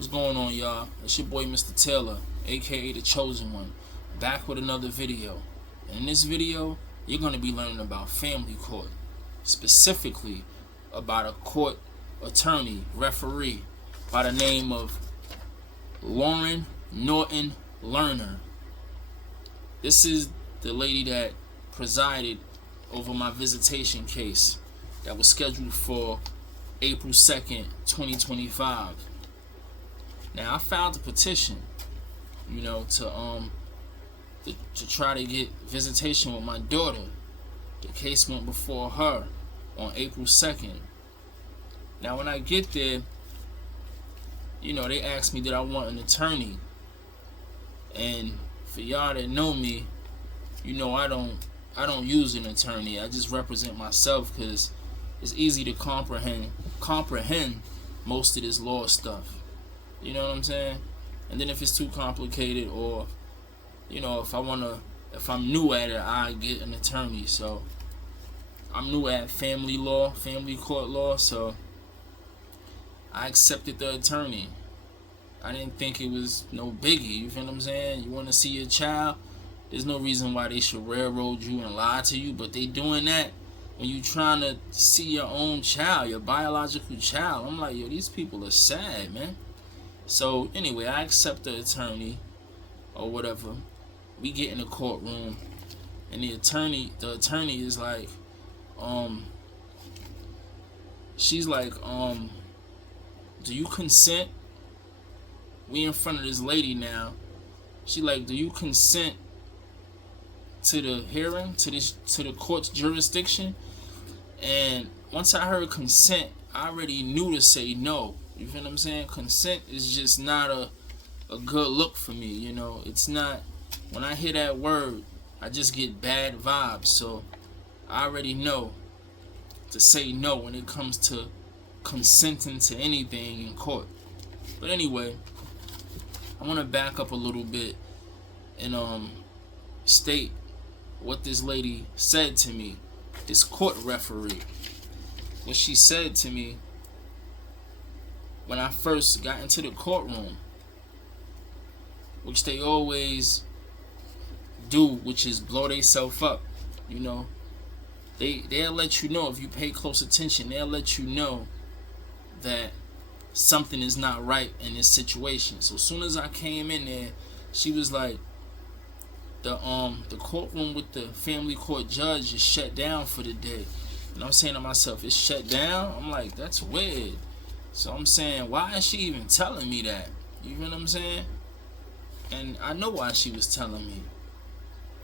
What's going on, y'all? It's your boy Mr. Taylor, aka the Chosen One, back with another video. And in this video, you're going to be learning about family court, specifically about a court attorney, referee, by the name of Norton Lerner. This is the lady that presided over my visitation case that was scheduled for April 2nd, 2025. Now I filed a petition, to try to get visitation with my daughter. The case went before her on April 2nd. Now when I get there, they asked me did I want an attorney. And for y'all that know me, I don't use an attorney. I just represent myself because it's easy to comprehend most of this law stuff. You know what I'm saying? And then if it's too complicated, or if I'm new at it, I get an attorney. So I'm new at family court law, so I accepted the attorney. I didn't think it was no biggie. You feel what I'm saying? You want to see your child? There's no reason why they should railroad you and lie to you, but they doing that when you trying to see your own child, your biological child. I'm like, yo, these people are sad, man. So anyway, I accept the attorney or whatever. We get in the courtroom, and the attorney is like, she's like, do you consent? We in front of this lady now. She like, do you consent to the hearing, to the court's jurisdiction? And once I heard consent, I already knew to say no. You feel what I'm saying? Consent is just not a good look for me, It's not, when I hear that word, I just get bad vibes. So I already know to say no when it comes to consenting to anything in court. But anyway, I want to back up a little bit and state what this lady said to me, this court referee. What she said to me when I first got into the courtroom, which they always do, which is blow themselves up. They'll let you know, if you pay close attention, they'll let you know that something is not right in this situation. So as soon as I came in there, she was like, the courtroom with the family court judge is shut down for the day. And I'm saying to myself, it's shut down? I'm like, that's weird. So I'm saying, why is she even telling me that? You know what I'm saying? And I know why she was telling me.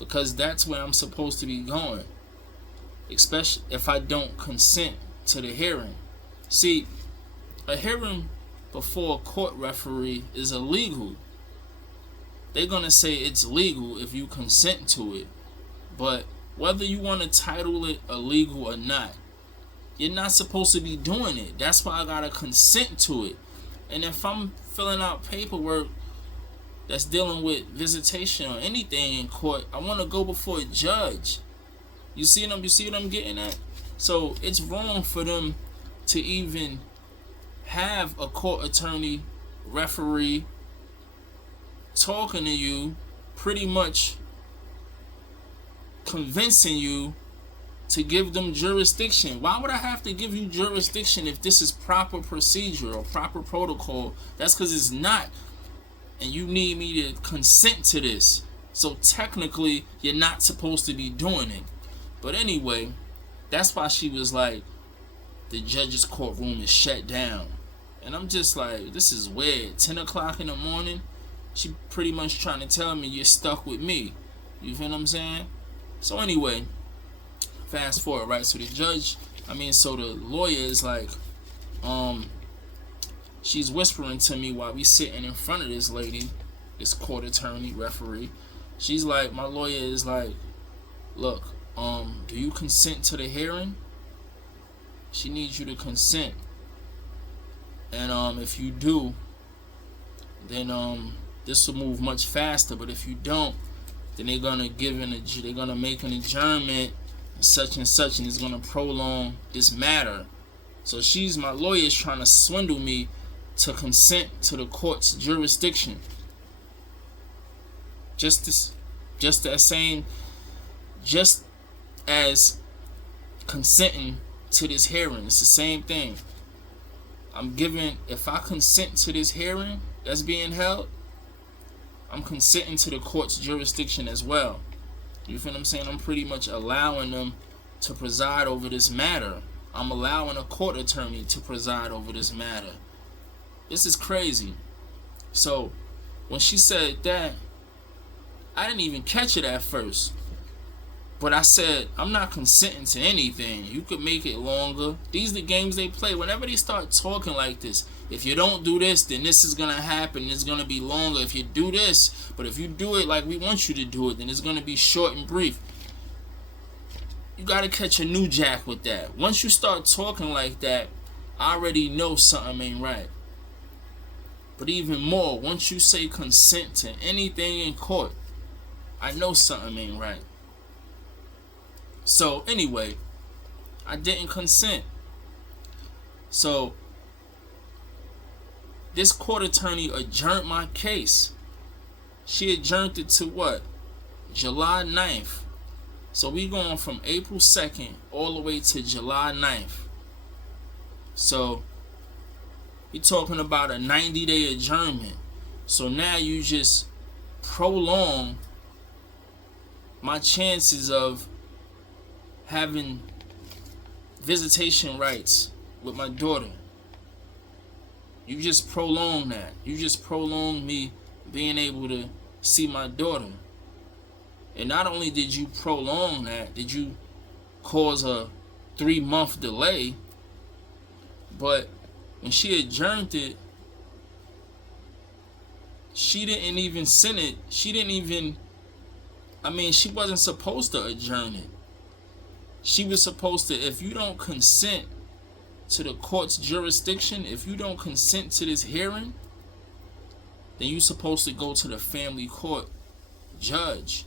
Because that's where I'm supposed to be going. Especially if I don't consent to the hearing. See, a hearing before a court referee is illegal. They're going to say it's legal if you consent to it. But whether you want to title it illegal or not, you're not supposed to be doing it. That's why I got to consent to it. And if I'm filling out paperwork that's dealing with visitation or anything in court, I want to go before a judge. You see what I'm getting at? So it's wrong for them to even have a court attorney, referee, talking to you, pretty much convincing you to give them jurisdiction. Why would I have to give you jurisdiction if this is proper procedure or proper protocol? That's because it's not. And you need me to consent to this. So technically, you're not supposed to be doing it. But anyway, that's why she was like, the judge's courtroom is shut down. And I'm just like, this is weird. 10 o'clock in the morning, she pretty much trying to tell me you're stuck with me. You feel what I'm saying? So anyway, fast forward, right? So the lawyer is like, she's whispering to me while we sitting in front of this lady, this court attorney, referee. She's like, my lawyer is like, look, do you consent to the hearing? She needs you to consent. And if you do, then this will move much faster. But if you don't, then they're gonna make an adjournment, such and such, and it's gonna prolong this matter. So my lawyer is trying to swindle me to consent to the court's jurisdiction. Just as consenting to this hearing. It's the same thing. If I consent to this hearing that's being held, I'm consenting to the court's jurisdiction as well. You feel what I'm saying? I'm pretty much allowing them to preside over this matter. I'm allowing a court attorney to preside over this matter. This is crazy. So, when she said that, I didn't even catch it at first. But I said, I'm not consenting to anything. You could make it longer. These are the games they play. Whenever they start talking like this, if you don't do this, then this is going to happen. It's going to be longer if you do this. But if you do it like we want you to do it, then it's going to be short and brief. You got to catch a new jack with that. Once you start talking like that, I already know something ain't right. But even more, once you say consent to anything in court, I know something ain't right. So anyway, I didn't consent. So this court attorney adjourned my case. She adjourned it to what? July 9th. So we going from April 2nd all the way to July 9th. So we talking about a 90-day adjournment. So now you just prolong my chances of having visitation rights with my daughter. You just prolong that. You just prolong me being able to see my daughter. And not only did you prolong that, did you cause a 3-month delay, but when she adjourned it, she didn't even send it. She wasn't supposed to adjourn it. She was supposed to, if you don't consent to the court's jurisdiction, if you don't consent to this hearing, then you're supposed to go to the family court judge.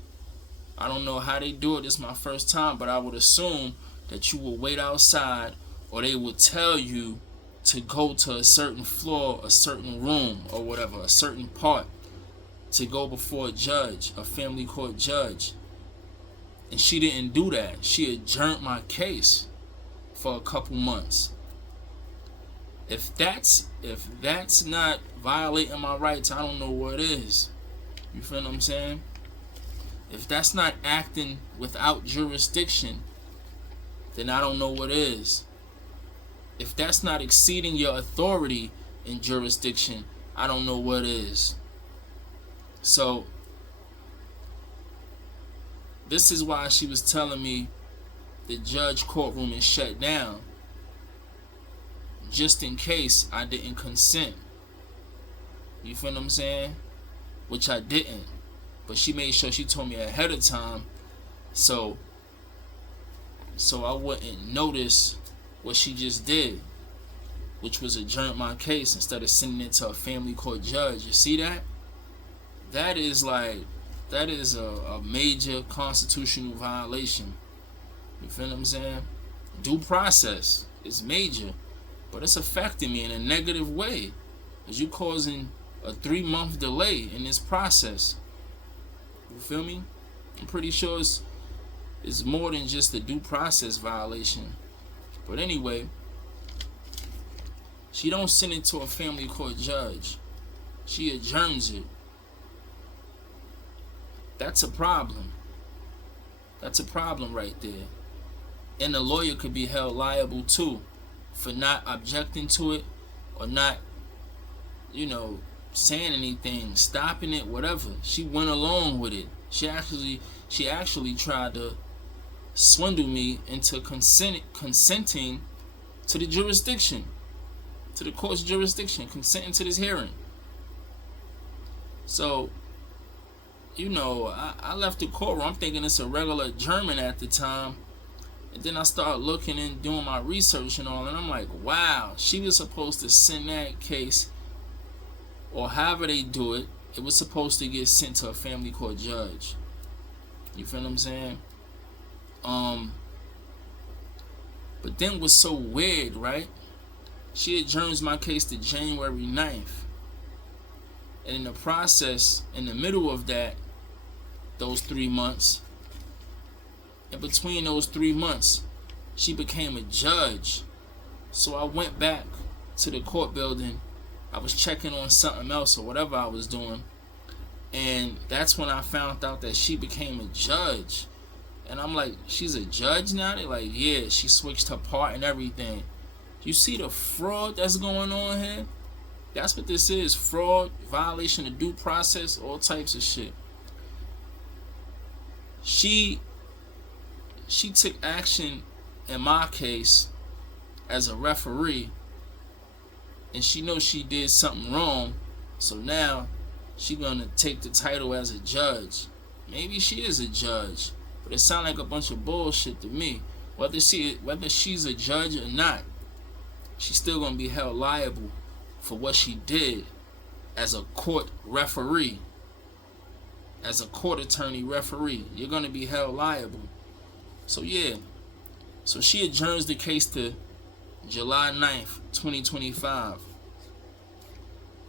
I don't know how they do it. This is my first time, but I would assume that you will wait outside, or they will tell you to go to a certain floor, a certain room, or whatever, a certain part, to go before a judge, a family court judge. And she didn't do that. She adjourned my case for a couple months. If that's not violating my rights, I don't know what is. You feel what I'm saying? If that's not acting without jurisdiction, then I don't know what is. If that's not exceeding your authority in jurisdiction, I don't know what is. So this is why she was telling me the judge courtroom is shut down, just in case I didn't consent. You feel what I'm saying? Which I didn't. But she made sure she told me ahead of time so I wouldn't notice what she just did, which was adjourn my case instead of sending it to a family court judge. You see that? That is a major constitutional violation. You feel what I'm saying? Due process is major, but it's affecting me in a negative way, because you're causing a 3-month delay in this process. You feel me? I'm pretty sure it's more than just a due process violation. But anyway, she don't send it to a family court judge. She adjourns it. That's a problem. That's a problem right there. And the lawyer could be held liable too for not objecting to it, or not, saying anything, stopping it, whatever. She went along with it. She actually tried to swindle me into consenting to the jurisdiction, to the court's jurisdiction, consenting to this hearing. So, I left the courtroom. I'm thinking it's a regular adjournment at the time. And then I started looking and doing my research and all, and I'm like, wow, she was supposed to send that case, or however they do it, it was supposed to get sent to a family court judge. You feel what I'm saying? But then what's so weird, right? she adjourns my case to January 9th. And in the process, in the middle of that, those 3 months, in between those 3 months, she became a judge. So I went back to the court building. I was checking on something else or whatever I was doing. And that's when I found out that she became a judge. And I'm like, she's a judge now? They're like, yeah, she switched her part and everything. You see the fraud that's going on here? That's what this is. Fraud, violation of due process, all types of shit. She took action in my case as a referee, and she knows she did something wrong, so now she gonna take the title as a judge. Maybe she is a judge, but it sounds like a bunch of bullshit to me. Whether she's a judge or not, she's still gonna be held liable for what she did as a court referee. As a court attorney referee, you're gonna be held liable. So yeah, so she adjourns the case to July 9th, 2025.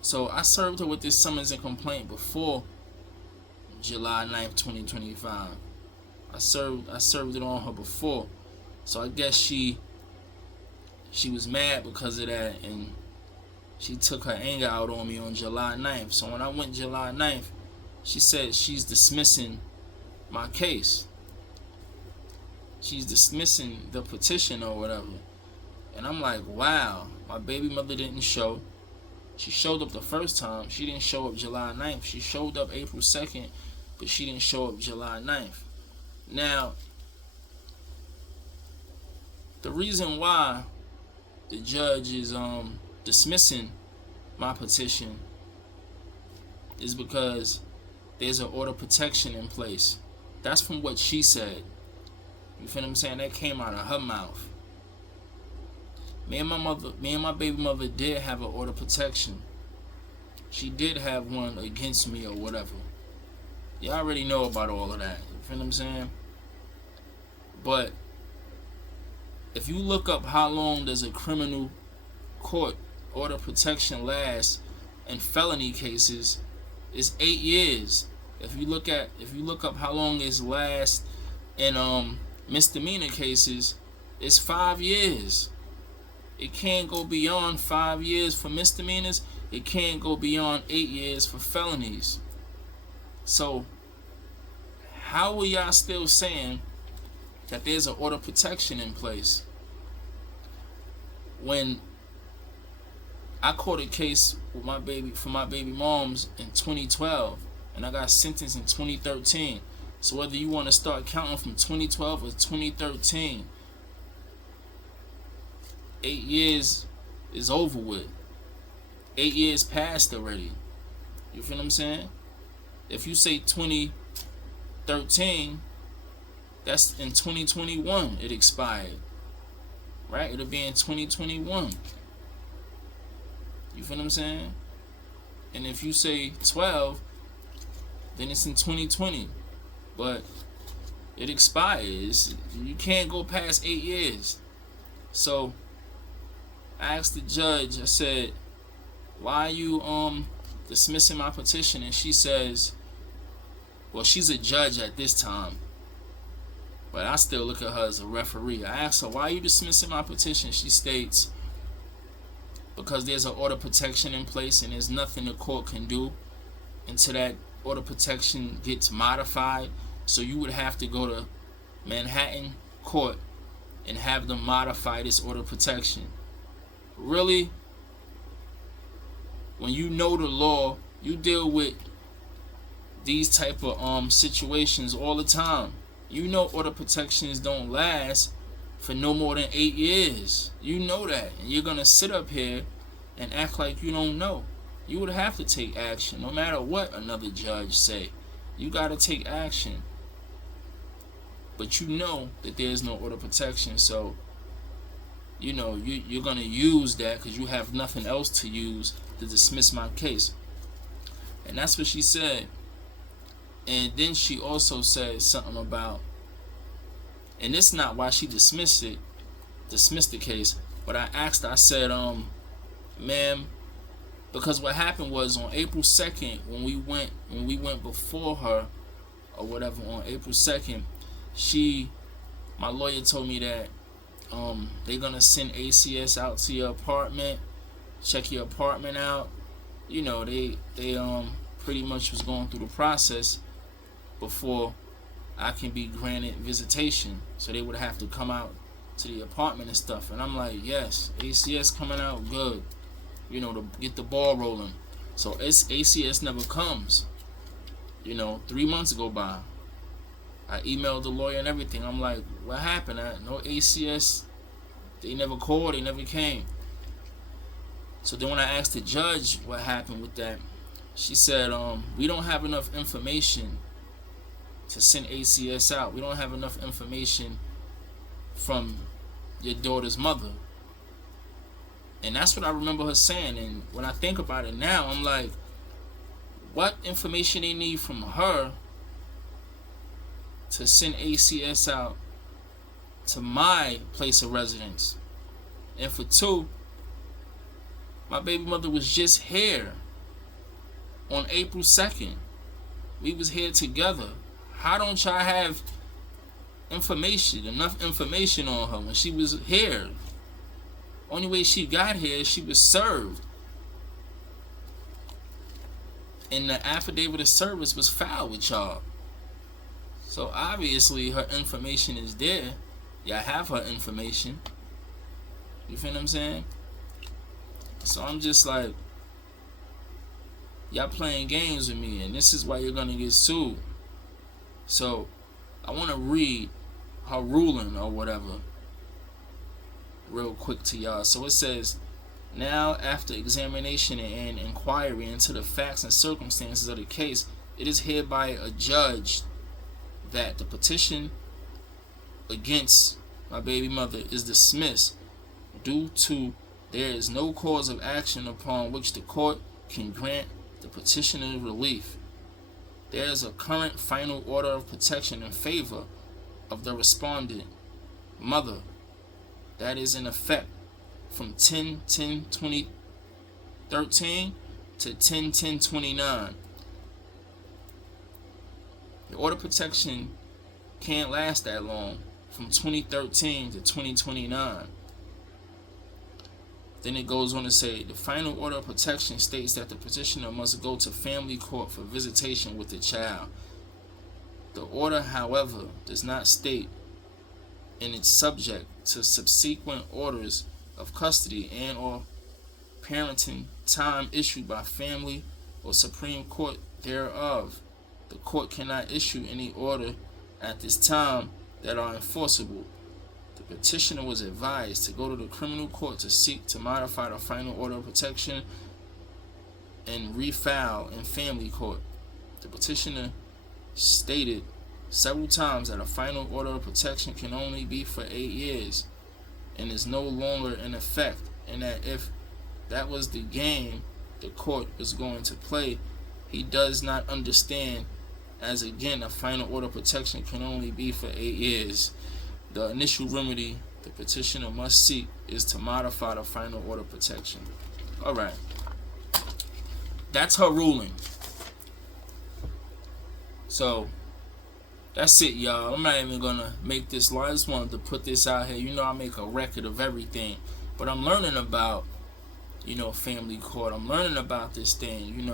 So I served her with this summons and complaint before July 9th, 2025. I served it on her before. So I guess she was mad because of that, and she took her anger out on me on July 9th. So when I went July 9th, she said she's dismissing my case. She's dismissing the petition or whatever. And I'm like, wow, my baby mother didn't show. She showed up the first time. She didn't show up July 9th. She showed up April 2nd, but she didn't show up July 9th. Now, the reason why the judge is dismissing my petition is because there's an order of protection in place. That's from what she said. You feel what I'm saying? That came out of her mouth. Me and my baby mother did have an order of protection. She did have one against me or whatever. You already know about all of that. You feel what I'm saying? But if you look up how long does a criminal court order of protection last in felony cases, it's 8 years. If you look up how long it lasts in misdemeanor cases, it's 5 years. It can't go beyond 5 years for misdemeanors. It can't go beyond 8 years for felonies. So how are y'all still saying that there's an order of protection in place when I caught a case with my baby moms in 2012, and I got sentenced in 2013. So whether you want to start counting from 2012 or 2013, 8 years is over with. 8 years passed already. You feel what I'm saying? If you say 2013, that's in 2021 it expired. Right? It'll be in 2021. You feel what I'm saying? And if you say 12, then it's in 2020. But it expires. You can't go past 8 years. So I asked the judge, I said, why are you dismissing my petition? And she says, well, she's a judge at this time, but I still look at her as a referee. I asked her, why are you dismissing my petition? She states, because there's an order of protection in place and there's nothing the court can do until that order of protection gets modified. So you would have to go to Manhattan court and have them modify this order of protection. Really? When you know the law, you deal with these type of situations all the time. You know order protections don't last for no more than 8 years. You know that, and you're gonna sit up here and act like you don't know. You would have to take action no matter what another judge say. You gotta take action. But you know that there's no order protection, so you know you're gonna use that because you have nothing else to use to dismiss my case. And that's what she said. And then she also said something about, and this is not why she dismissed the case, but I asked her, I said, ma'am, because what happened was on April 2nd, when we went before her or whatever on April 2nd, my lawyer told me that they're gonna send ACS out to your apartment, check your apartment out. You know, they pretty much was going through the process before I can be granted visitation. So they would have to come out to the apartment and stuff. And I'm like, yes, ACS coming out, good. You know, to get the ball rolling. So ACS never comes. You know, 3 months go by. I emailed the lawyer and everything. I'm like, what happened? No ACS. They never called. They never came. So then when I asked the judge what happened with that, she said, we don't have enough information to send ACS out. We don't have enough information from your daughter's mother. And that's what I remember her saying. And when I think about it now, I'm like, what information they need from her to send ACS out to my place of residence? And for two, my baby mother was just here on April 2nd. We was here together. How don't y'all have enough information on her when she was here? Only way she got here, she was served. And the affidavit of service was filed with y'all. So obviously her information is there. Y'all have her information. You feel what I'm saying? So I'm just like, y'all playing games with me, and this is why you're gonna get sued. So I want to read her ruling or whatever real quick to y'all. So it says, now after examination and inquiry into the facts and circumstances of the case, it is hereby adjudged that the petition against my baby mother is dismissed due to there is no cause of action upon which the court can grant the petitioner relief. There is a current final order of protection in favor of the respondent mother that is in effect from 10/10/2013 to 10/10/29. The order of protection can't last that long, from 2013 to 2029. Then it goes on to say, the final order of protection states that the petitioner must go to family court for visitation with the child. The order, however, does not state and it's subject to subsequent orders of custody and or parenting time issued by family or Supreme Court thereof. The court cannot issue any order at this time that are enforceable. The petitioner was advised to go to the criminal court to seek to modify the final order of protection and refile in family court. The petitioner stated several times that a final order of protection can only be for 8 years and is no longer in effect, and that if that was the game the court was going to play, he does not understand, as again a final order of protection can only be for 8 years. The initial remedy the petitioner must seek is to modify the final order of protection. Alright, that's her ruling. So that's it, y'all. I'm not even gonna make this long. I just wanted to put this out here. You know, I make a record of everything, but I'm learning about, family court. I'm learning about this thing.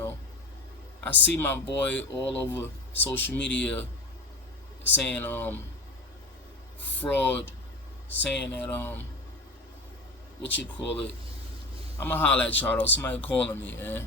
I see my boy all over social media saying fraud, saying that what you call it. I'ma holler at y'all though. Somebody calling me, man.